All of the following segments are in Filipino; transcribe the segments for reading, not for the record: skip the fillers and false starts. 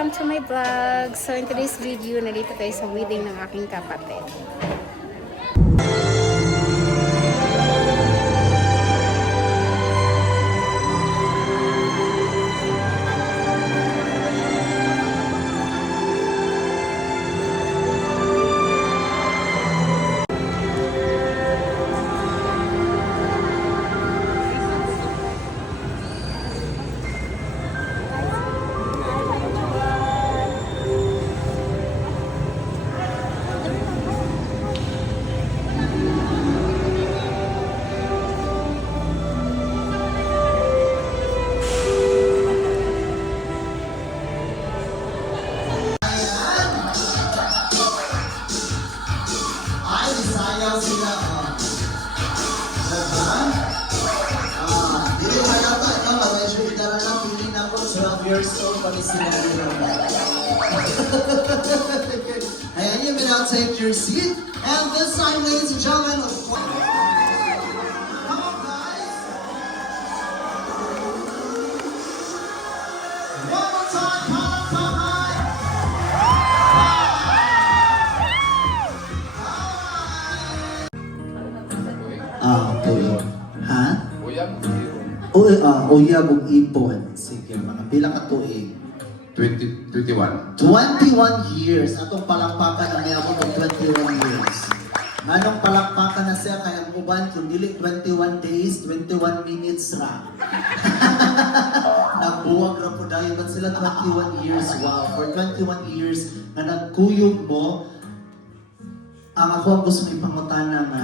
welcome to my vlog. So in today's video, nandito tayo sa wedding ng aking kapatid. Sila, dili mayata ikaw, medyo idara na feeling ako 12 years old pati sila nila. Ayan, you may now take your seat. And this time, ladies and gentlemen, come on guys. One more time, come on. Tuyo. Ha? Uyab ug ipon. Sige, mga pila ka tuig? 21. 21 years. Atong palakpakan ang mayroon ng 21 years. Anong palakpakan na siya kaya ang uban kung dili 21 days, 21 minutes ra. Nagbuwag ra po dahil ba't sila 21 years? Wow, for 21 years na nagkuyog mo, ang ako ang gusto may pangutana na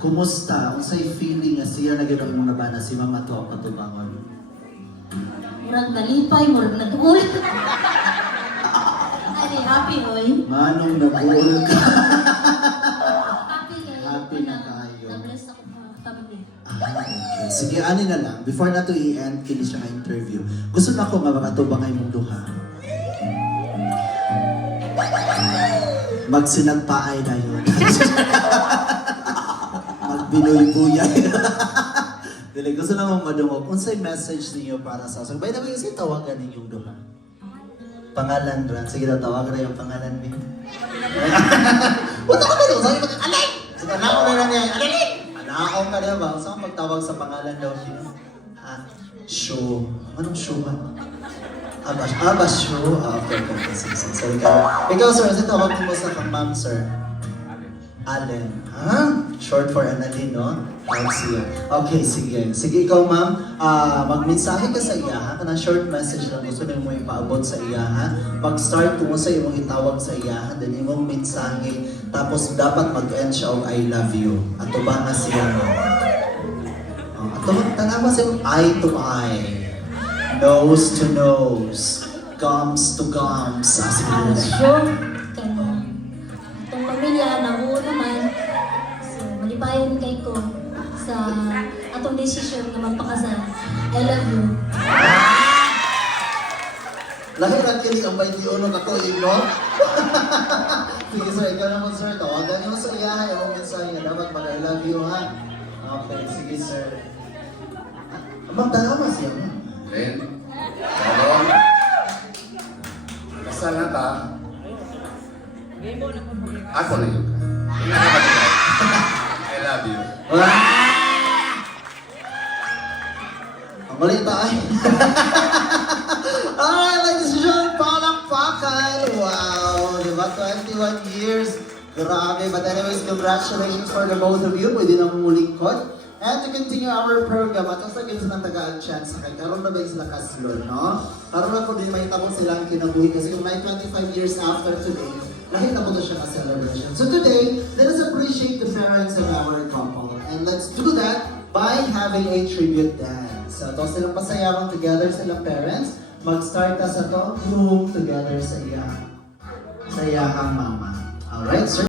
kumusta? Kung sa'y feeling nga siya na gano'n muna ba na si Mama to ang patubangon? Murag nalipay, murag nag-uul. Ay, happy hoy. Manong nag-uul ka. Happy kayo. Happy na kayo. Na-bless ako sa family. Okay. Sige, ani na lang. Before na to i-end, kini siya ka interview. Gusto na ko nga makatubangay mong duha. Magsinagpaay na yun. Magbinuy-buyay. Dili, gusto na mong madungog. Unsay message niyo para sa usag? By the way, kasi tawagan ninyong duha. Pangalan ran. Sige na, tawagan na yung pangalan niyo. Punta ka ba doon? Sabi mo, alay! Sige, anaon na lang niya. Alay! Anaon ka na ba? Saan magtawag sa pangalan daw niyo? Show. Anong show ba? Abas show. Okay. Sige. Sorry ka. Ikaw, sir, sa tawag mo sa kang ma'am, sir? Allen. Ha? Short for Annalyn, no? Okay, sige. Sige, ikaw, ma'am. Magmensahe ka sa iya, ha? Kanang short message lang gusto mo ipaabot sa iya, ha? Pag-start mo sa imong itawag sa iya, ha? Then imong mensahe. Tapos dapat mag-end siya og I love you. Ato ba nga siya, no? Ato, tanawa siya eye to eye. Nose to nose, gums to gums. Sure. Kaya itong pamilya na buo naman. So, malipayon kay ko sa atong desisyon na magpakasal. I love you. Lahir at kilig ang 21 ako, no? Sige, sir, ikaw naman, sir. Tawagan niyo sa iya. Yung mensahe nga dapat mag-I love you, ha? Okay, sige, sir. Magdalama siya, ha? Then, tolong. Kasal na ta. Ako na yun. I love you. Ang mali tayo. Alright, ladies and gentlemen, palakpakan. Wow, diba? 21 years. Grabe. But anyways, congratulations for the both of you. Pwede na mulingkod. And to continue our program, at sa gilsa ng tagaan chance na kay karon na ba sila kaslon, no? Karon na po din may tapos silang kinabuhi kasi kung may 25 years after today, nakita mo to siya na celebration. So today, let us appreciate the parents of our couple. And let's do that by having a tribute dance. So ito silang pasayawang together silang parents. Mag-start na sa to, room together sa iyahang mama. Alright, sir?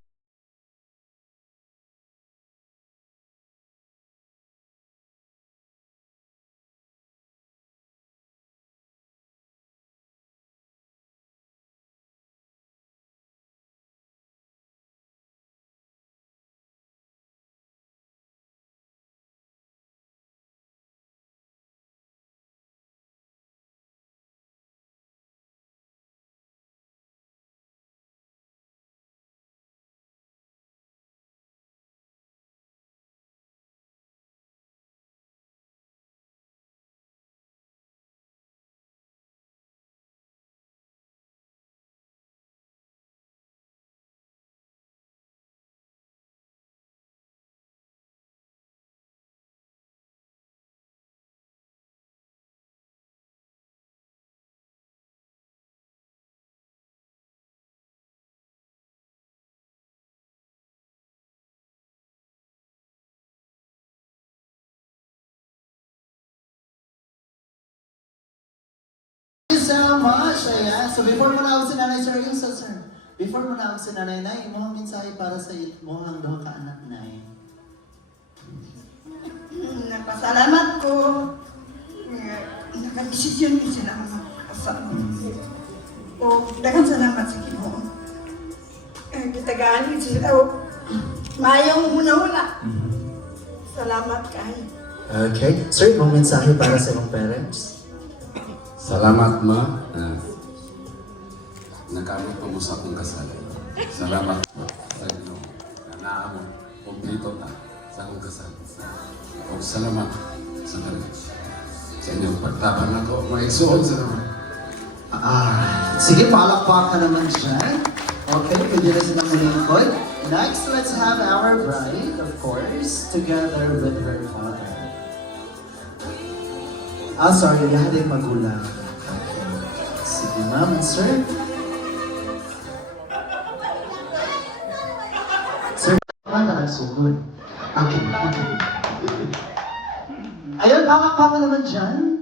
So before mo na ako si nanay, sir, yung sa sir. Before mo na ako si nanay, nay, mo ang mensahe para sa mo ang duha ka anak, nay. Napasalamat ko. Nakadesisyon ko sila mga kasama. O dagang salamat sa Ginoo. Kitagaan sila o mayong una-una. Salamat kayo. Okay. Sir, mo mensahe para sa iyong parents? Salamat ma. Nakamit pa mo sa akong kasal. Salamat po sa Ginoo. Naamo, kumplito na sa akong kasal. O salamat sa Diyos. Sa inyong pagtapan ako, maigsuon sa naman. Sige, palakpak ka naman dyan. Okay, pwede na silang malingkod. Next, let's have our bride, of course, together with her father. Sorry, lahat ay magulang. Okay. Sige, ma'am, sir. Sir, na nagsugod. Okay. Ayun, palakpak ka naman dyan.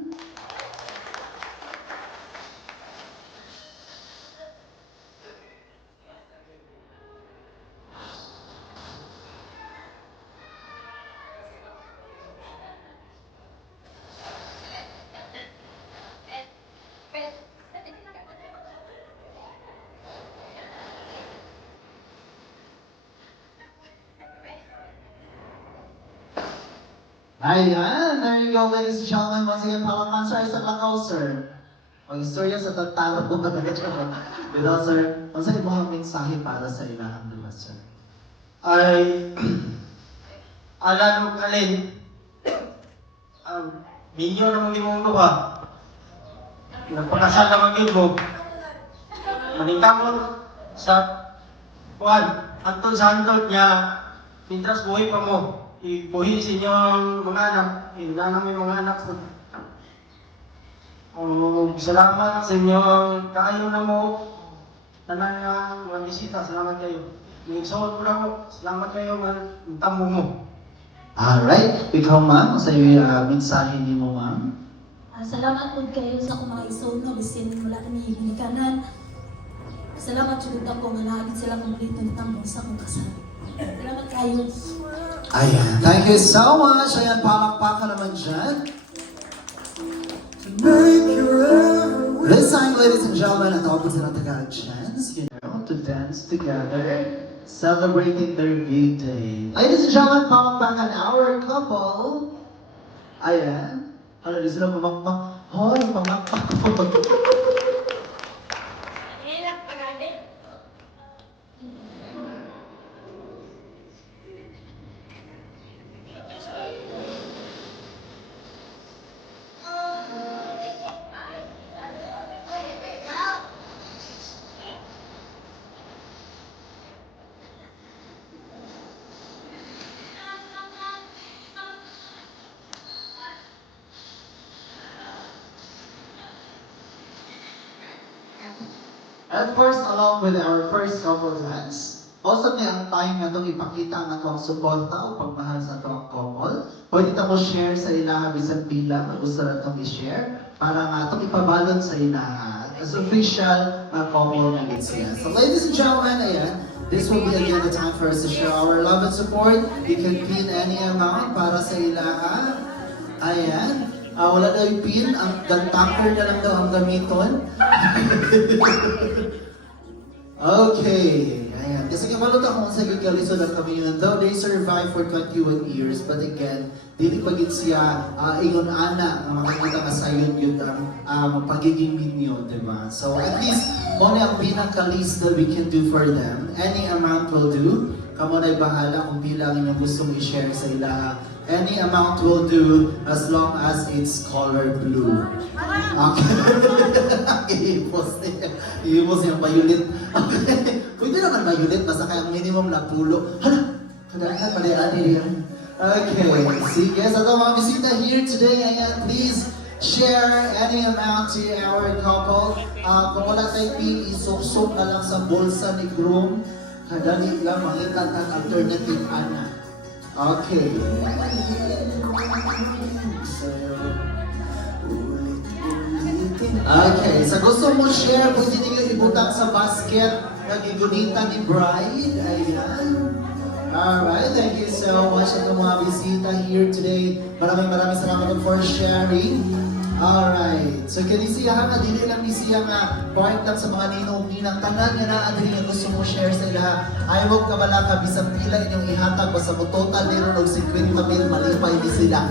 Ayan, there you go, ladies and gentlemen. Once again, palakpan sir sa langaw, sir. Mag-istorya sa tataro po ba Dito, sir. Once again, mo ang mensahe para sa ilahang diba, sir? Ay alam mo kalin minyo naman di mong luha nagpakasal naman yun mo maningkamot sa kuhan anton sa antod niya mintras buhay pa mo ibuhi sa inyong mga anak inanang may mga anak salamat sa inyong kaayo na mo tanang mga bisita salamat kayo may isawad ko na mo salamat kayo ng tamo mo. Alright, ikaw ma'am, sa iyo mensahe ni mo ma'am. Salamat po kayo sa akong mga isod na bisin mula kami hinikanan. Salamat sa ko nga naagit sila kung ulit ng tambong sa akong kasal. Salamat kayo. Ayan, thank you so much. Ayan, palakpak ka naman dyan. This time, ladies and gentlemen, at all sila taga-chance, to dance together, celebrating their big day. Ladies and gentlemen, palakpakan our couple. Ayan. Ano, di sila pamakpak. Hoy, pamakpak po. And of course, along with our first couple dance, also may ang time nga itong ipakita ang atong suporta o pagmahal sa atong couple. Pwede ito mo share sa ilaha bisan pila na gusto na itong i-share para nga itong ipabalot sa ilaha as official na couple na siya. So ladies and gentlemen, ayan, this will be again the time for us to show our love and support. You can pin any amount para sa ilaha. Ayan. Wala daw yung pin, ang gantaker na lang daw ang gamiton. Okay, ayan. Kasi kamalot ako sa gigaliso ng kami yun. Though they survived for 21 years, but again, dili pagit siya ingon ana nga makikita ka sa yun ang pagiging minyo, diba? So at least, mo na ang pinaka-least that we can do for them. Any amount will do. Kamo na'y bahala kung bilang inyong gustong i-share sa ila. Any amount will do as long as it's color blue. Okay. Iipos yung bayulit. Okay. Pwede naman bayulit, basta kaya minimum na pulo. Hala! Kadang-kadang pala yan. Okay. Sige, sa ito mga bisita here today, ayan, please share any amount to our couple. Kung wala tayo pin, isok-sok na lang sa bulsa ni groom. Kadali lang makita ang alternative ana. Okay. So, ulit-ulit Okay, sa gusto mo share, pwede ninyo ibutang sa basket na gigunita ni Bride. Ayan. Alright, thank you so much sa mga bisita here today. Maraming salamat for sharing. Alright, so kanisiya nga, dili lang siya nga part lang sa mga ninong-ninang tanan nga na adili nga gusto mo share sa ila. Ayaw ka bala ka, bisang pila inyong ihatag, basta mo total nilo ng 50 mil, malipay ni sila.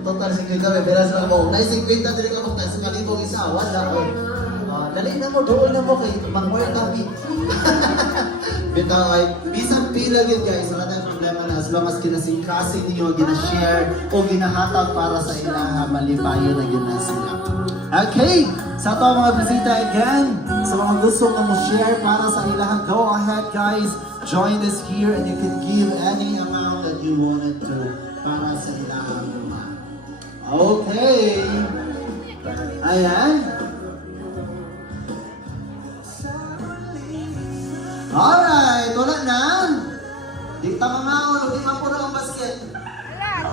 Total 50 mil, pero sa mo, na 50 dili ka mo, sa kalibong isa, wala ko. Dali na mo, doon na mo kay Mang-World kami. Bitaw ay, bisang pila yun guys, wala tayong problema na as long as kinasingkasi niyo, ginashare o ginahatag para sa ilang malipayo na yun na sila. Okay, sa ito mga bisita again, sa mga gusto mo share para sa ilang, go ahead guys, join us here and you can give any amount that you wanted to para sa ilang naman. Okay, ayan. Alright, wala na. Di tama nga ako, di man po na ang basket.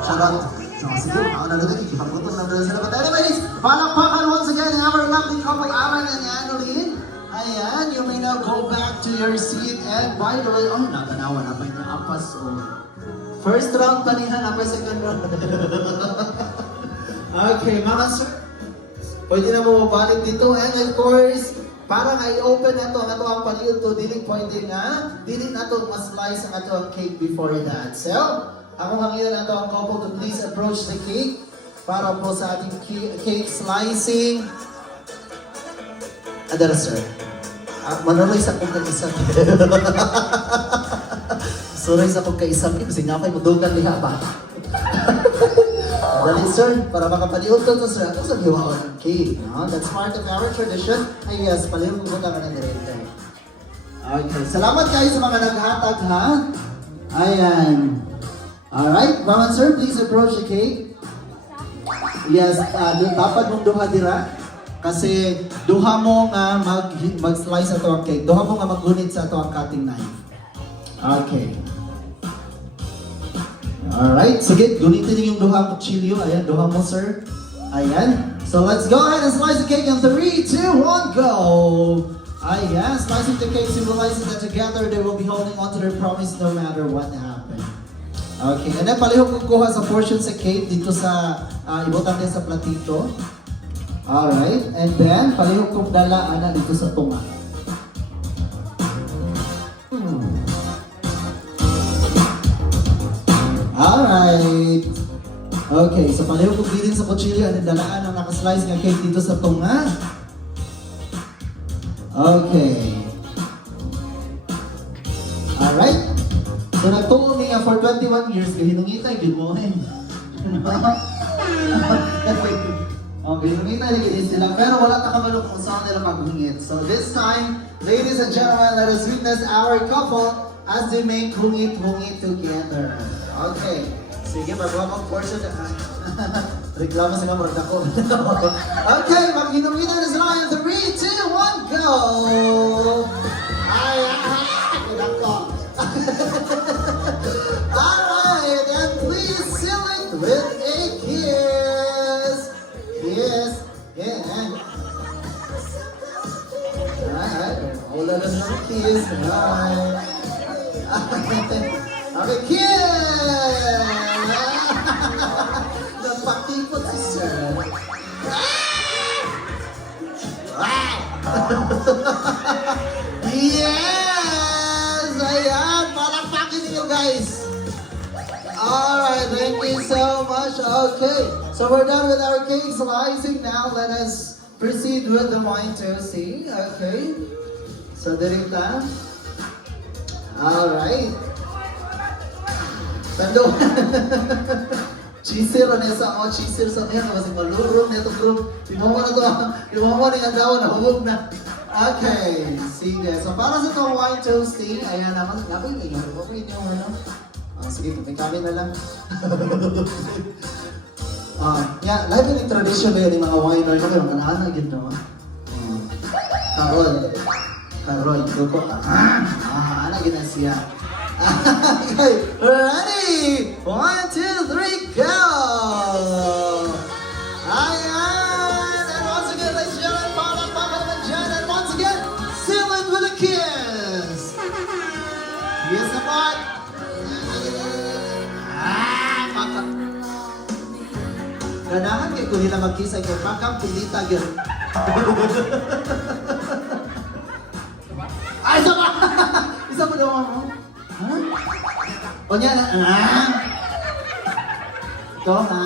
Charot. So, sige, ako na natin, ikipaputon na doon sila. But anyways, palakpakan once again, our lovely couple, Alan and Annalyn. Ayan, you may now go back to your seat. And by the way, oh, natanawa na pa yung apas. Oh. First round pa niya, napay second round. Okay, mga sir. Pwede na mo mabalik dito. And of course, para nga i-open na ito, ang ito ang paliw to, dili pwede nga, dili na ito mas-slice ang ito ang cake before that. So, ako mangilan na ito ang couple to please approach the cake para po sa ating cake slicing. Adara sir, manuloy sa kong kaisang. Suroy sa kong kaisang, kasi nga kayo madugan liha ba? Dali sir, para makapaliw to sir, ito sa giwaon ng cake. No? That's part of our tradition. Ay yes, paliw ko na ng director. Okay, salamat kayo sa mga naghatag ha. Ayan. Alright, Mama sir, please approach the cake. Yes, dapat mong duha dira. Kasi duha mo nga mag-slice sa ito ang cake. Duha mo nga maggunit sa ito ang cutting knife. Okay. Alright, sige, gunitin niyo yung duha ang kutsilyo. Ayan, duha mo, sir. Ayan. So let's go ahead and slice the cake in 3, 2, 1, go! Ayan, slicing the cake symbolizes that together they will be holding on to their promise no matter what happened. Okay, and then palihog kukuha sa portion sa cake dito sa, ibutang din sa platito. Alright, and then palihog kong dala dito sa tunga. Alright. Okay, so palihog kong bilin sa kutsilyo at dalaan ang nakaslice ng cake dito sa tunga. Okay. Alright. So nagtuon niya for 21 years, gahinungitay, good morning. Gahinungitay, din sila. Pero wala nakabalok kung saan nila maghungit. So this time, ladies and gentlemen, let us witness our couple as they make hungit-hungit together. Okay. Sige, magawa kong portion na. Reklamo sa kamar na ko. Okay, maghinungitay na sila in 3, 2, 1, go! Ay, nako. Alright, and please seal it with a kiss. Kiss. Yeah. Alright, wala na ng kiss. Alright. Okay, kiss! Napakipot si sir. Yes! Ayan! Palakpakin niyo guys! Alright, thank you so much. Okay, so we're done with our cake slicing. Now let us proceed with the wine toasting. Okay, so dirita. Alright. Tando. Cheeser na sa o cheeser sa niya kasi malurong nito group. Timawa na to. Timawa ni ang daw na hubog na. Okay, sige. So para sa itong wine toasting, ayan naman. Laboy niyo. Laboy niyo ano. Sige, may kami na lang. Lahat yung tradition na yun yung mga winer na kayo. Kanaan yun no. Karol. Duko. Ana gina siya. Okay, ready? 1, 2, 3, go! kung nila mag-kiss ay kung pakam, pindita yun. Ay, isa pa! Isa pa daw ako. Ha? O niya na, Ito, ha?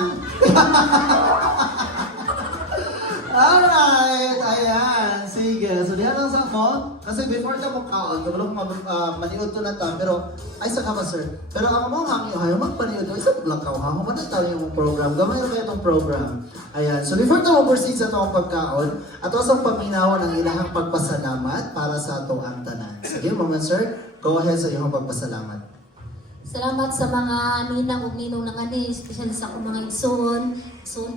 Alright, ayan. Sige, so diyan lang sa mo. Kasi before ka mo kaon, kabalo maniud to na ta, pero ay sa ka ba sir? Pero ang mo hangi hayo magpaniud to, isa lang ka ha. Humana tayo yung program. Gamay ra kayo tong program. Ayan. So before ta mo proceed sa atong pagkaon, ato sa paminaw ng ilahang pagpasalamat para sa ato ang tanan. Sige, mga sir, go ahead sa iyong pagpasalamat. Salamat sa mga ninang ug ninong nang ani, especially sa akong mga igsoon,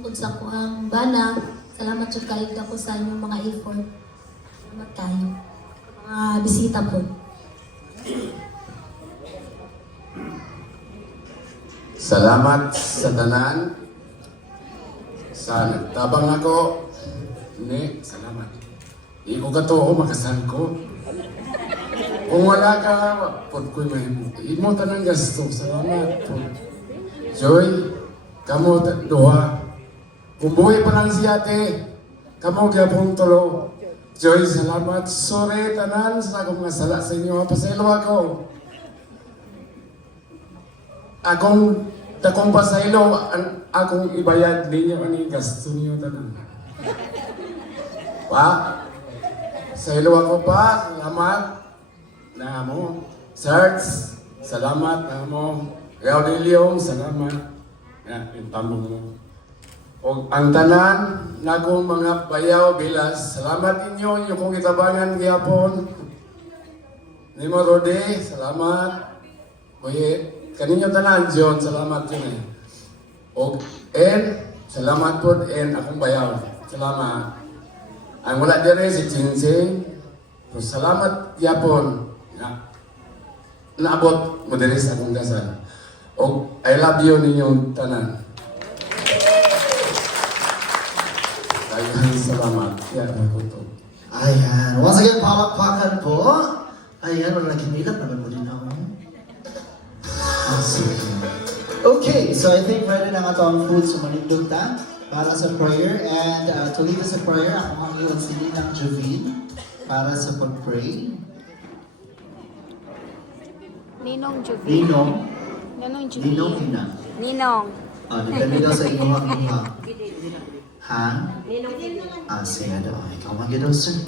pud sa akong bana. Salamat jud kayo ko sa inyong mga effort. Salamat kayo. Mga bisita po. Salamat sa tanan. Sa tabang ako. Ni, salamat. Di ko katoo, makasal ko. Kung wala ka, pod ko'y mahimo. Imo tanang gasto. Salamat po. Joy, kamo duha. Kung buhay pa lang si ate, kamo gyapon tulo. Joy, salamat. Sorry, tanan sa akong mga sala sa inyo. Pasaylo ako. Akong pasaylo, akong ibayad ninyo ang gasto niyo tanan. Pa, saylo ako pa. Salamat. Na mo. Sarts, salamat na mo. Gaudilio, salamat. Yung tamong mo. O ang tanan na akong mga bayaw bilas, salamat inyo, yung kong itabangan gihapon. Nimo Rode, salamat. Oye, kaninyo tanan, John, salamat yun eh. O salamat po, akong bayaw. Salamat. Ang wala dyan si Chinsing, salamat gihapon. Naabot mo din sa akong kasal. O I love you ninyong tanan. Ayun, salamat. Yan, ako to. Ayan. Once again, palakpakan po. Ayan, wala nakimilat naman mo din ako. Sige. Okay, so I think ready na nga ito ang food sa manindog ta para sa prayer. And to lead us in prayer, ako ang iwan si Ninang Jovine para sa pag-pray. Ninong Juvie. Ninong. Ninong Juvie. Ninong Hina. Ninong. Depende daw sa inyong mga. Ha? Sige daw. Ikaw mag daw, sir.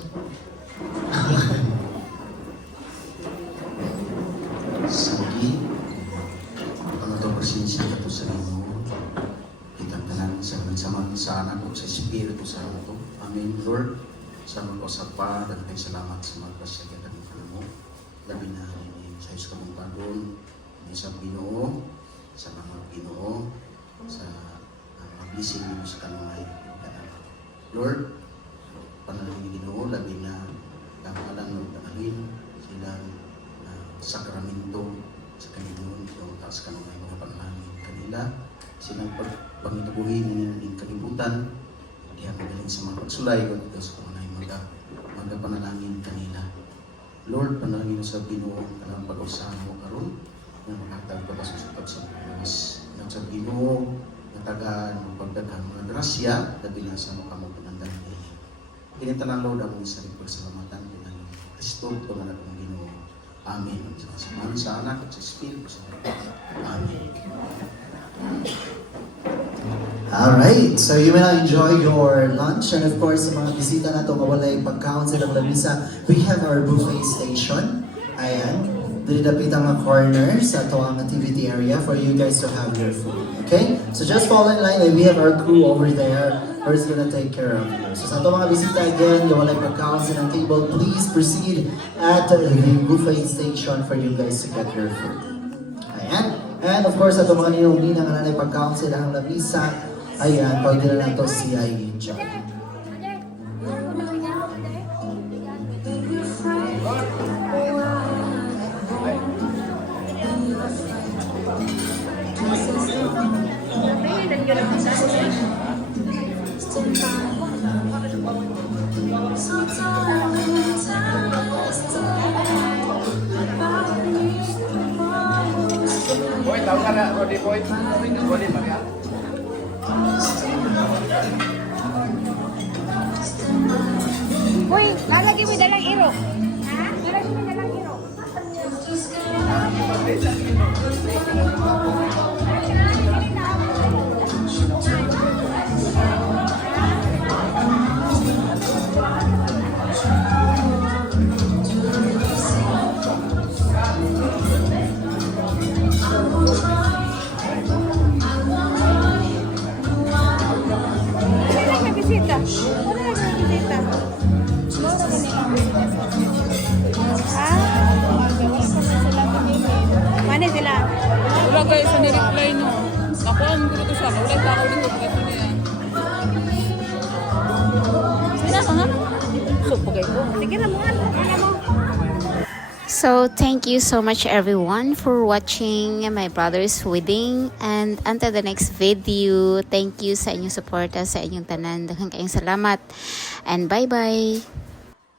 Sige. Ang ito presensya na po sa inyo. Itang tanan sa anak ko sa Espiritu sa ito. Amen, Lord. Sa mga kasapa, dagang salamat sa mga kasagyan ng mo. Labi na rin sa Diyos kamong pagod, sa Ginoo, sa mga Ginoo, sa mga blessing mo sa kanunay. Lord, panalangin ni Ginoo, labi na kamalang nagdaalin silang sakramento sa Panginoon, yung taas kanunay mga panalangin kanila, silang pagpangitabuhin ng kalibutan, hindi ang magaling sa mga pagsulay, kung ito sa kanunay mga panalangin kanila. Lord, panalangin mo sa Ginoo kanang pag-usahan mo karon na makatag pa sa pagsabukas. Nang sa Ginoo natagaan mo pagdaghang mga grasya labi na sa mga panandan niya. Kinitanan Lord ang isa rin pagsalamatan ko ng Kristo ko na ng Ginoo. Amen. Sa anak at sa Espiritu sa Amen. Alright, so you may now enjoy your lunch and of course sa mga bisita na ito mawalay pagkaon sa lamisa, we have our buffet station. Ayan, dinidapit ang corner sa ito ang activity area for you guys to have your food. Okay? So just follow in line and we have our crew over there who's gonna take care of you. So sa ito mga bisita again, mawalay pagkaon sa ng table, please proceed at the buffet station for you guys to get your food. Ayan. And of course, ato mga ninong-ninang na nanay pagkaon sila ang lamisa. Ayan, pag nila na ito si Aileen John. Boy, tahu kan Rodi Boy? Rodi Maria. Lalagyan mo dalang iro. Ha? Lalagyan mo dalang iro. Wala na bisita. Wala na bisita. Mana sila? Wala guys, sa ni-reply no. Ako ang gulo ko siya. Wala tao dito. Ito na yan. Sila sa nga? Supo kayo ko. Sige na mo. So, thank you so much everyone for watching my brother's wedding. And until the next video, thank you sa inyong suporta, sa inyong tanan. Daghang kayong salamat. And bye-bye.